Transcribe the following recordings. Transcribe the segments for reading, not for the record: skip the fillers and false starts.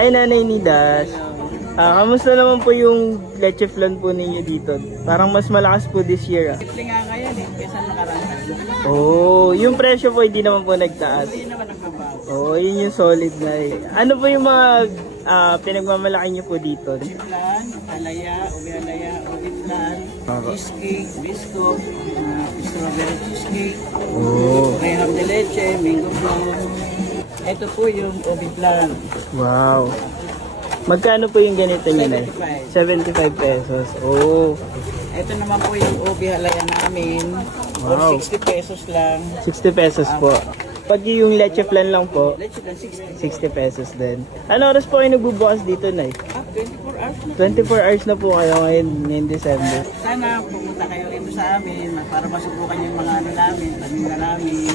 Hi, Nanay Nidas. Kamusta naman po yung leche flan po ninyo dito? Parang mas malakas po this year. Simple nga ngayon eh, kaysa nakaraan. Oh, yung presyo po hindi naman po nagtaas. Hindi naman nagbabago. Oh, yun yung solid na eh. Ano po yung mga pinagmamalaki nyo po dito? Chiplan, alaya, ube alaya, ube flan, cheesecake, biscuit, strawberry cheesecake, Oh, rehab de leche, mango flan. Ito po yung ube flan. wow. Magkano po yung ganito nyo na? 75 pesos. Oh, Ito naman po yung ube alaya namin. Wow. For 60 pesos lang. 60 pesos po. Pag yung leche flan lang po, Leche flan 60. 60 pesos din. Ano oras po kayo nagbubukas dito, Nay? 24 hours na. 24 hours na po kayo ngayong December. Sana pumunta kayo rito sa amin para masubukan yung mga ano namin, paninda namin.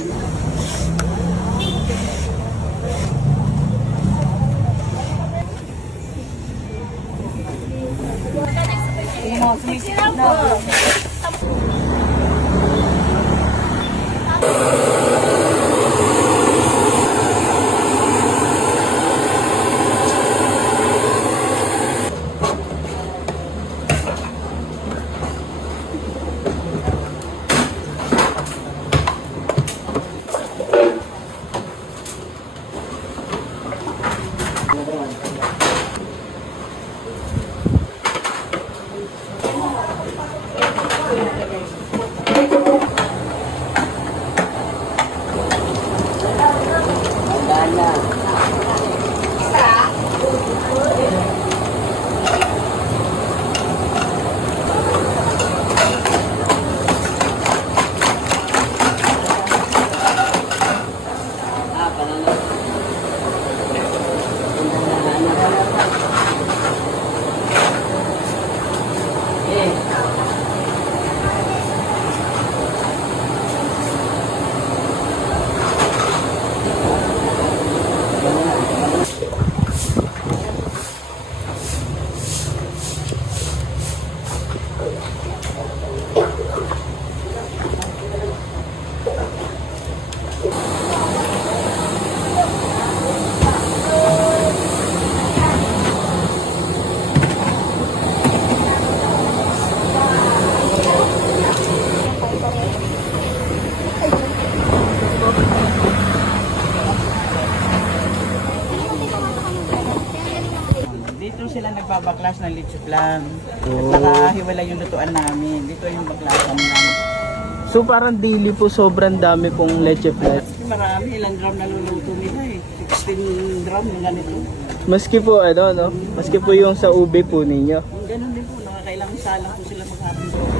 Dito sila nagbabaklas ng leche flan. Oh. Nakahiwalay yung lutuan namin. Dito yung baklasan namin. So parang daily po sobrang dami pong leche flan. Marami, ilang drum naluluto nila eh. 16 drum yung ganito. Maski po ano, no? Maski po yung sa ube po ninyo. Ganun din po, nakakailang salang po sila maghapon.